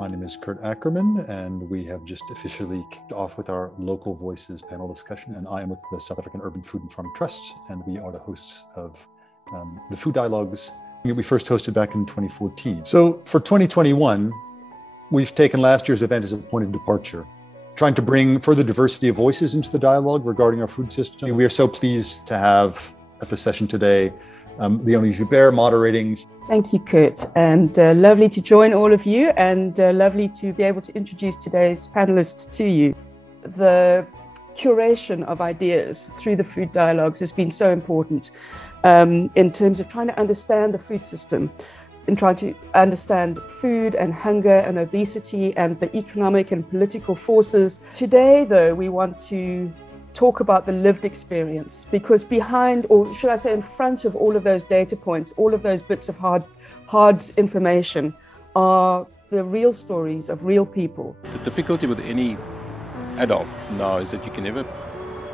My name is Kurt Ackerman, and we have just officially kicked off with our Local Voices panel discussion. And I am with the South African Urban Food and Farm Trust, and we are the hosts of the Food Dialogues that we first hosted back in 2014. So for 2021, we've taken last year's event as a point of departure, trying to bring further diversity of voices into the dialogue regarding our food system. We are so pleased to have at the session today Leonie Joubert moderating. Thank you, Kurt, and lovely to join all of you, and lovely to be able to introduce today's panelists to you. The curation of ideas through the food dialogues has been so important in terms of trying to understand the food system, in trying to understand food and hunger and obesity and the economic and political forces. Today, though, we want to talk about the lived experience, because behind, or should I say in front of all of those data points, all of those bits of hard information, are the real stories of real people. The difficulty with any adult now is that you can never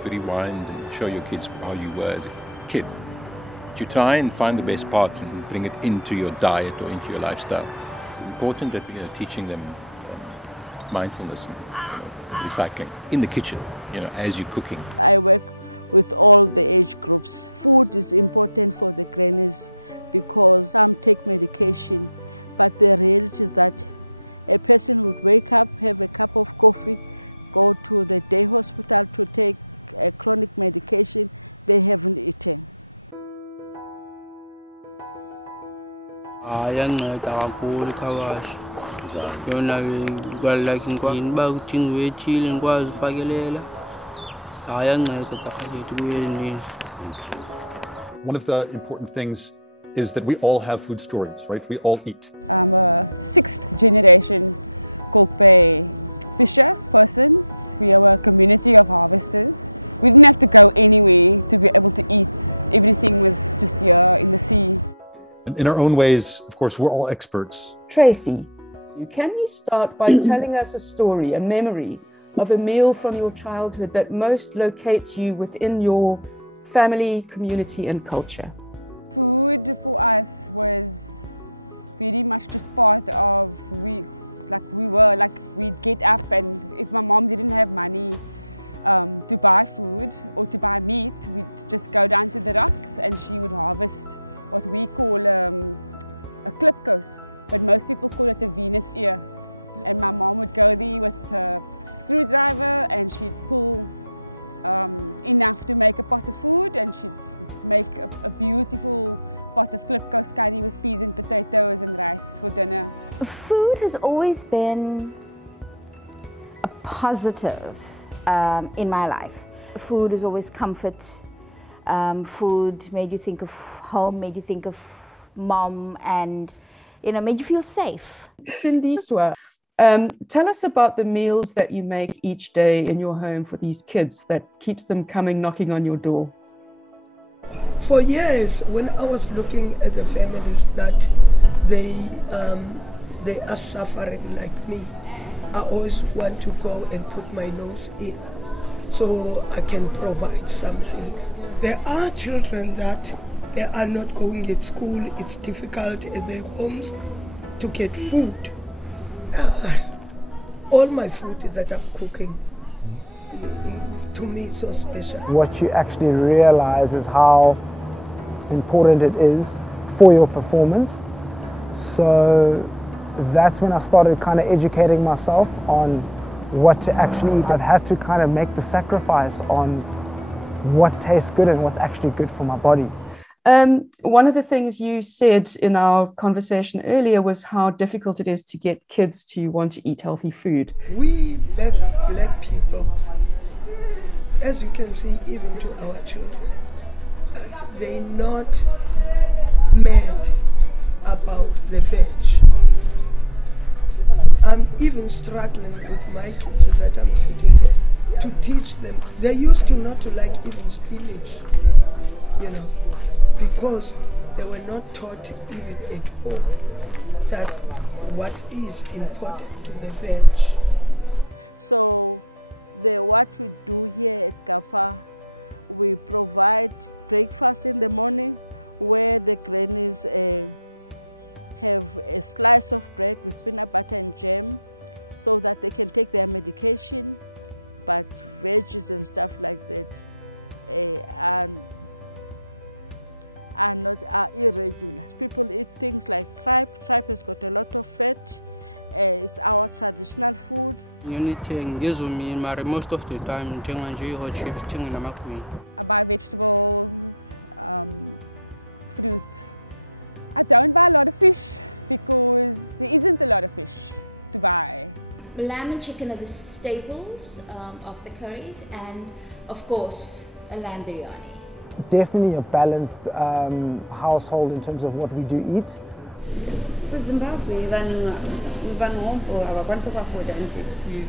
rewind and show your kids how you were as a kid. You try and find the best parts and bring it into your diet or into your lifestyle. It's important that we are teaching them mindfulness and recycling in the kitchen, as you're cooking. I work with all the age groups. Food is important for the grannies because some take medication, but the reality is that a person would wake up, have a cup of coffee, go to the day hospital to take a chronic medication, they haven't eaten. Ayanceda kakhulu ikhawashi yona kubalulekile uba udinga wethile ngikwazi ufakelela ayanceda takhalethi kuyendini. One of the important things is that we all have food stories, right? We all eat. I'm a 6th generation Kolpe fisher person. We are a community of harvesters. We didn't have to go anywhere to be able to eat. Everything was just here in the sea. And in our own ways, of course, we're all experts. Tracy, can you start by telling us a story, a memory of a meal from your childhood that most locates you within your family, community and culture? Food for us was very much just part of, we'd get up, and if my mom didn't have money to buy food or to buy meat, we'd just go down to the rocks and she would harvest what we call a klipkos, but most people call it a Venus ear. And my mom would go there with a screwdriver and she'd pull enough to make a pot of food, and she'd make a beautiful pot of klipkos curry with peas and potatoes and rice for dinner. Food has always been a positive in my life. Food is always comfort. Food made you think of home, made you think of mom, and made you feel safe. Sindiswa, tell us about the meals that you make each day in your home for these kids that keeps them coming knocking on your door. For years, when I was looking at the families that they are suffering like me, I always want to go and put my nose in so I can provide something. There are children that they are not going at school, it's difficult at their homes to get food. All my food that I'm cooking, to me, is so special. What you actually realize is how important it is for your performance. So that's when I started kind of educating myself on what to actually eat. I've had to kind of make the sacrifice on what tastes good and what's actually good for my body. One of the things you said in our conversation earlier was how difficult it is to get kids to want to eat healthy food. We black people, as you can see, even to our children, they're not mad about the veg. I'm even struggling with my kids that I'm feeding them to teach them. They used to not to like even spinach, because they were not taught even at home that what is important to the veg. So what we do here at Kapa, we provide breakfast in the morning where the grannies have a slice of bread with peanut butter and jam so that they can take their medication, but veggies and stuff like that are irregular. People eat things like tripe. Tripe has got a lot of fat. It's our traditional food. Most of the time, hot chips, I buy vegetables, fruit. I don't buy a lot of fish because there isn't a lot of fish to buy. Lamb and chicken are the staples of the curries, and of course a lamb biryani. Definitely a balanced household in terms of what we do eat. For Zimbabwe,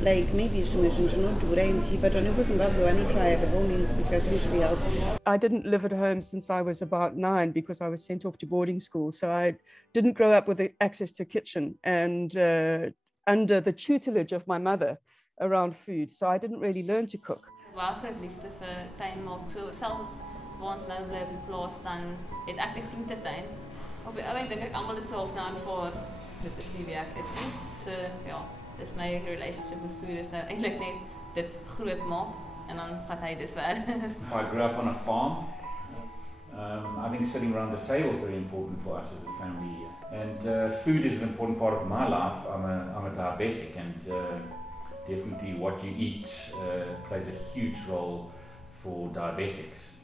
like maybe but when you go to Zimbabwe, I don't try the whole meals which are usually healthy. I didn't live at home since I was about 9 because I was sent off to boarding school. So I didn't grow up with access to a kitchen and under the tutelage of my mother around food. So I didn't really learn to cook. Liefde vir tuinmaak. So selfs waar ons nou bly op die plaas dan het ek die groentetuin. Op die ouend dink ek almal dit so half nou aanvaar. Dit is nie wie ek is nie. So ja, dis my relationship with food is nou eintlik net dit groot maak en dan vat hy dit verder. I grew up on a farm. I think sitting around the table is very important for us as a family. And food is an important part of my life. I'm a diabetic, and definitely what you eat plays a huge role for diabetics.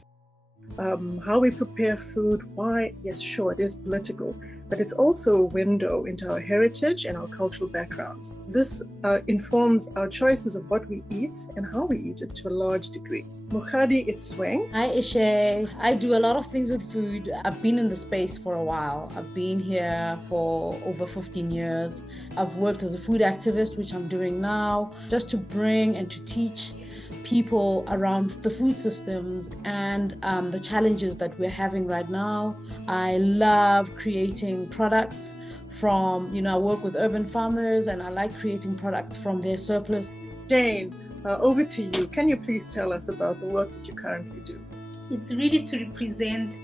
How we prepare food, why? Yes, sure, it is political, but it's also a window into our heritage and our cultural backgrounds. This informs our choices of what we eat and how we eat it to a large degree. Mokgadi Itsweng. Hi Ishe. I do a lot of things with food. I've been in the space for a while. I've been here for over 15 years. I've worked as a food activist, which I'm doing now, just to bring and to teach people around the food systems and the challenges that we're having right now. I love creating products from, I work with urban farmers and I like creating products from their surplus. Jane, over to you. Can you please tell us about the work that you currently do? It's really to represent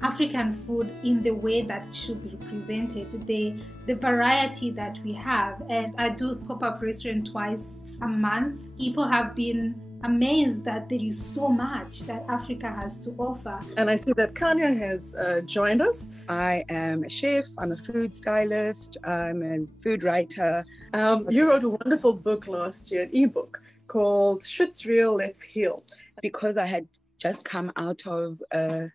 African food in the way that it should be represented, the variety that we have. And I do pop-up restaurant twice a month. People have been amazed that there is so much that Africa has to offer. And I see that Kanya has joined us. I am a chef, I'm a food stylist, I'm a food writer. You wrote a wonderful book last year, an ebook called Shit's Real, Let's Heal. Because I had just come out of a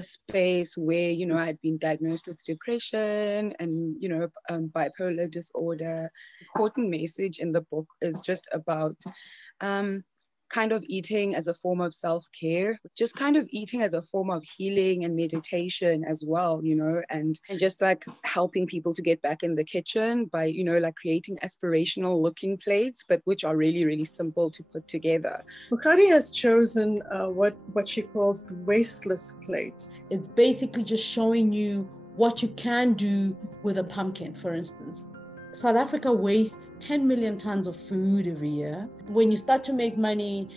space where, I had been diagnosed with depression and, bipolar disorder. The important message in the book is just about kind of eating as a form of self-care, just kind of eating as a form of healing and meditation as well, and just like helping people to get back in the kitchen by, like creating aspirational looking plates, but which are really, really simple to put together. Mokgadi has chosen what she calls the wasteless plate. It's basically just showing you what you can do with a pumpkin, for instance. South Africa wastes 10 million tons of food every year. When you start to make money,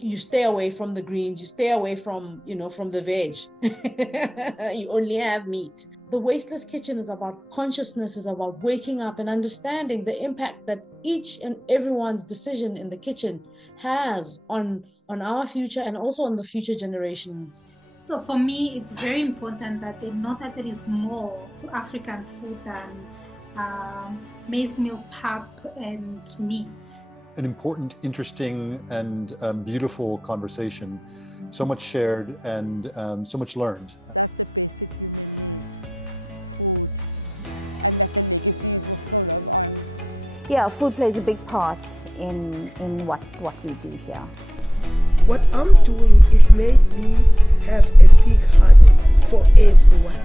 you stay away from the greens, you stay away from, from the veg. You only have meat. The Wasteless Kitchen is about consciousness, is about waking up and understanding the impact that each and everyone's decision in the kitchen has on our future and also on the future generations. So for me, it's very important that they know that there is more to African food than maize meal, pap, and meat. An important, interesting, and beautiful conversation. So much shared and so much learned. That's the basic human needs, food. And that the legacies will still live on. Yeah, food plays a big part in what we do here. What I'm doing, it made me have a big heart for everyone.